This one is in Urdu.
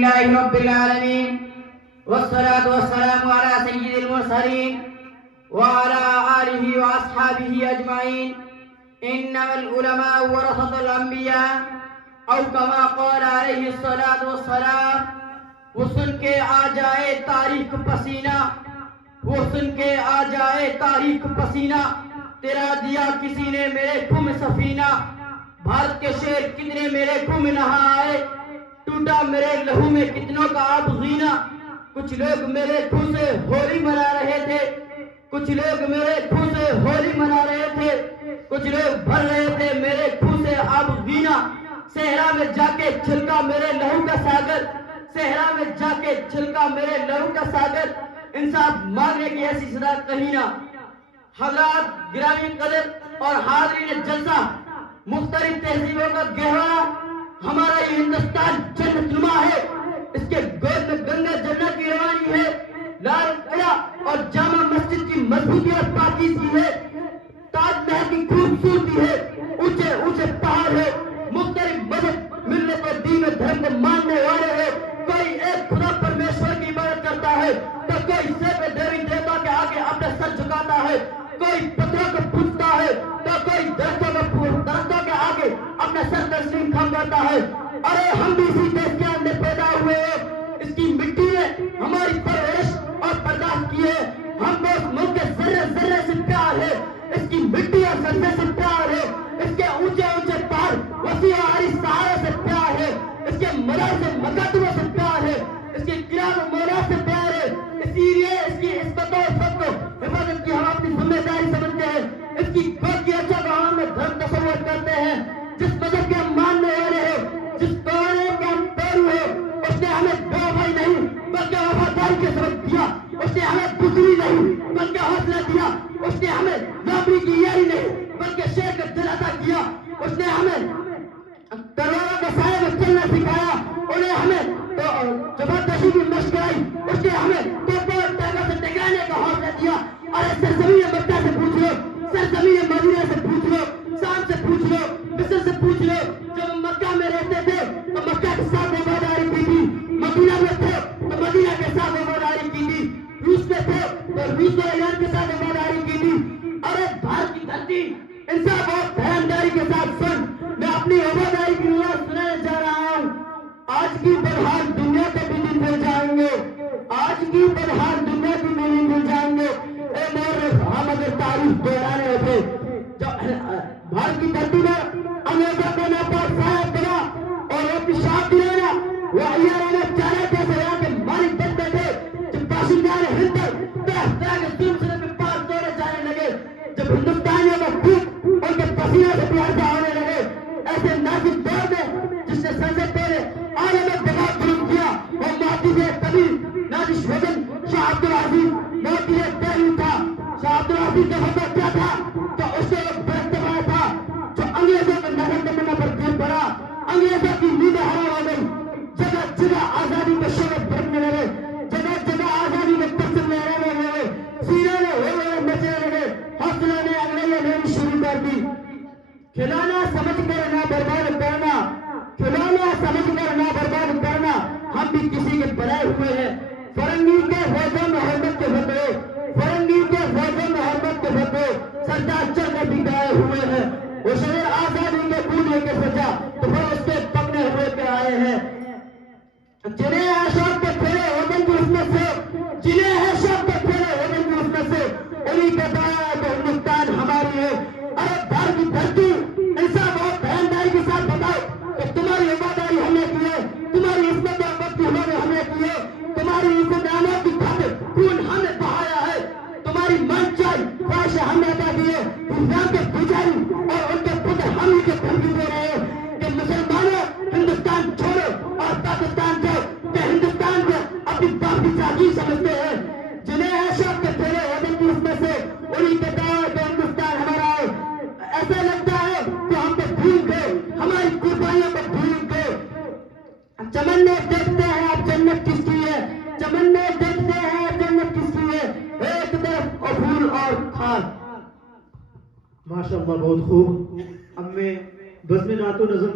لله رب العالمين والصلاة والسلام على سيد المرسلين وعلى آله وأصحابه أجمعين. إنما العلماء ورثة الأنبياء أو كما قال عليه الصلاة والسلام. وہ سن کے آ جائے تاریخ پسینہ، وہ سن کے آ جائے تاریخ پسینہ، تیرا دیا کسی نے میرے خم سفینہ. بھارت کے شیر کتنے میرے خم نہا آئے، ٹوٹا میرے لہو میں کتنوں کا آب غینہ. کچھ لوگ میرے خون سے ہولی منا رہے تھے، کچھ لوگ میرے خون سے ہولی منا رہے تھے، کچھ لوگ بھر رہے تھے میرے خون سے آب غینہ. صحرا میں جا کے چھلکا میرے لہو کا ساگر، صحرا میں جا کے چھلکا میرے لہو کا ساگر. انصاف مانگنے کی ایسی صدا کہیں نہ. حضرات گرامی قدر اور حاضرین جلسہ، مختلف تہذیبوں کا گہوارہ ہمارا یہ ہندوستان جنت نما ہے. اس کے گود میں گنگا جمنا کی روانی ہے، لال قلعہ اور جامع مسجد کی مضبوطی اور پاکیزگی ہے، تاج محل کی خوبصورتی ہے، اونچے اونچے پہاڑ ہے، مختلف مذہب ملت اور دین و دھرم کو ماننے والے ہیں. کوئی ایک خدا پرمیشور کی عبادت کرتا ہے تو کوئی سیب دیوی دیوتا کے آگے اپنا سر جھکاتا ہے، کوئی پتھروں کو پوجتا ہے تو کوئی درختوں کے آگے اپنا سر تسلیم خم کرتا ہے. ارے ہم بھی اسی دیش کے اندر پیدا ہوئے ہیں، اس کی مٹی نے ہماری پرورش اور برداشت کی ہے. ہم کو اس ملک کے ذرے ذرے سے پیار ہے، اس کی مٹی اور سبزے سے پیار ہے، اس کے اونچے اونچے پہاڑ وسیع و عریض صحارا سے پیار ہے، اس کے مدارس مکاتبوں سے پیار ہے، اس کے قیام و مولا سے پیار ہے. اسی لیے اس کی عصمت و عفت کو حفاظت کی ہم اپنی ذمہ داری سمجھتے ہیں. اس کی گود کی اچھا کو ہم دھرم تصور کرتے ہیں. جس مذہب کے ہم ماننے والے ہیں، جس قوم کے ہم پیرو ہیں، اس نے ہمیں بے وفائی نہیں بلکہ وفاداری کے سبب دیا. اس نے ہمیں بزدلی نہیں بلکہ حوصلہ دیا. اس نے ہمیں لابری کی یاری نہیں بلکہ شیر کا دل عطا کیا. اس نے ہمیں تلواروں کے سائے میں چلنا سکھایا، انہیں ہمیں زبردستی کی مشق کرائی. اس نے ہمیں توپوں اور ٹینکوں سے ٹکرانے کا حوصلہ دیا. ارے سرزمین مکہ سے پوچھ لو، سرزمین مدینہ سے پوچھ لو، شام سے پوچھ لو، مصر سے پوچھ لو. جب مکہ میں رہتے تھے تو مکہ کے ساتھ وفاداری کی تھی، مدینہ میں تھے تو مدینہ کے ساتھ وفاداری کی تھی، روس میں تھے تو روس و ایران کے ساتھ وفاداری کی تھی. ارے بھارت کی دھرتی، انصاف اور دھیانداری کے ساتھ سن، میں اپنی وفاداری کی بات سنانے جا رہا ہوں. آج کی بدحال دنیا کے بھی دن بھول جائیں گے، آج کی بدحال دنیا کی بھی دن بھول جائیں گے. اے مورخ، ہم اگر تاریخ دہرانے ہوتے، بھارت کی دھرتی میں انگریزوں کو ناپاک صاحب بنا اور وہ پیشاب دلانا، وہ عیارانا چارہ جیسے یہاں کے مالک بنتے تھے. جب باشندگان ہند طرح طرح کے ظلم سے پہ پار توڑے جانے لگے، جب ہندوستانیوں کا خون ان کے پسینے سے پیاسا ہونے لگے، ایسے نازک دور میں جس نے سب سے پہلے عالم دماغ ظلم کیا وہ محدث کبیر نازش وزن شاہ عبدالعزیز محدث دہلی تھا. شاہ عبدالعزیز کا ہوتا کیا تھا تو اس سے ایک برت بنا تھا جو انگریزوں کے نظر تمنا پر گر پڑا. انگریزوں کی نیند حرام ہو گئی، جگہ جگہ آزادی کے شعلے بھڑکنے لگے، جگہ جگہ آزادی کے تسلے رہنے لگے، سینے میں ہوئے نچنے لگے، حوصلے نے انگریزیں لینی شروع کر دی. کھلانا سمجھ کر نہ برباد کرنا، کھلانا سمجھ کر نہ برباد کرنا، ہم بھی کسی کے بنائے ہوئے ہیں. فرنگی کے فوجوں میں حرمت کے فتوے، فرنگی کے فوجوں میں حرمت کے فتوے سردار چل کر بھی گائے ہوئے ہیں. وہ شہر آزادی کے بوجھے کے سجا تو پھر اس کے پکنے ہوئے کے آئے ہیں. جنہیں ہے شوق کے پھیلے وطن کی عصمت سے، جنہیں ہے شوق کے پھیلے وطن کی عصمت سے، انہیں کا دعا ہے کہ ہندوستان ہماری ہے. ارے بھارت کی دھرتی، انصاف اور دھیانداری کے ساتھ بتاؤ کہ تمہاری وفاداری ہم نے کی ہے، تمہاری عصمت اور وقت کی ہم نے کی ہے، تمہاری عزت ناموں کی خاطر خون ہم نے بہایا ہے، تمہاری من چاہی خواہش ہم نے عطا کی ہے. اسلام کے پجاری اور ان کے پتر ہم ہی کے دھمکی دے رہے ہیں کہ مسلمانوں ہندوستان چھوڑو اور پاکستان جاؤ، کہ ہندوستان کو اپنی باپ کی چاکی سمجھتے ہیں. جنہیں ہے شوق کے پھیلے وطن کی عصمت سے، انہیں کے دعا کہ ہندوستان ہمارا ہے. ایسا لگتا ہے کہ ہم کو بھول گئے، ہماری قربانیوں کو بھول گئے. چمنیں دیکھتے ہیں آپ جنت کس کی ہے، چمنیں دیکھتے ہیں آپ جنت کس کی ہے، ایک طرف پھول اور کھاد. ماشاءاللہ بہت خوب. اب میں بزم نعت و نظم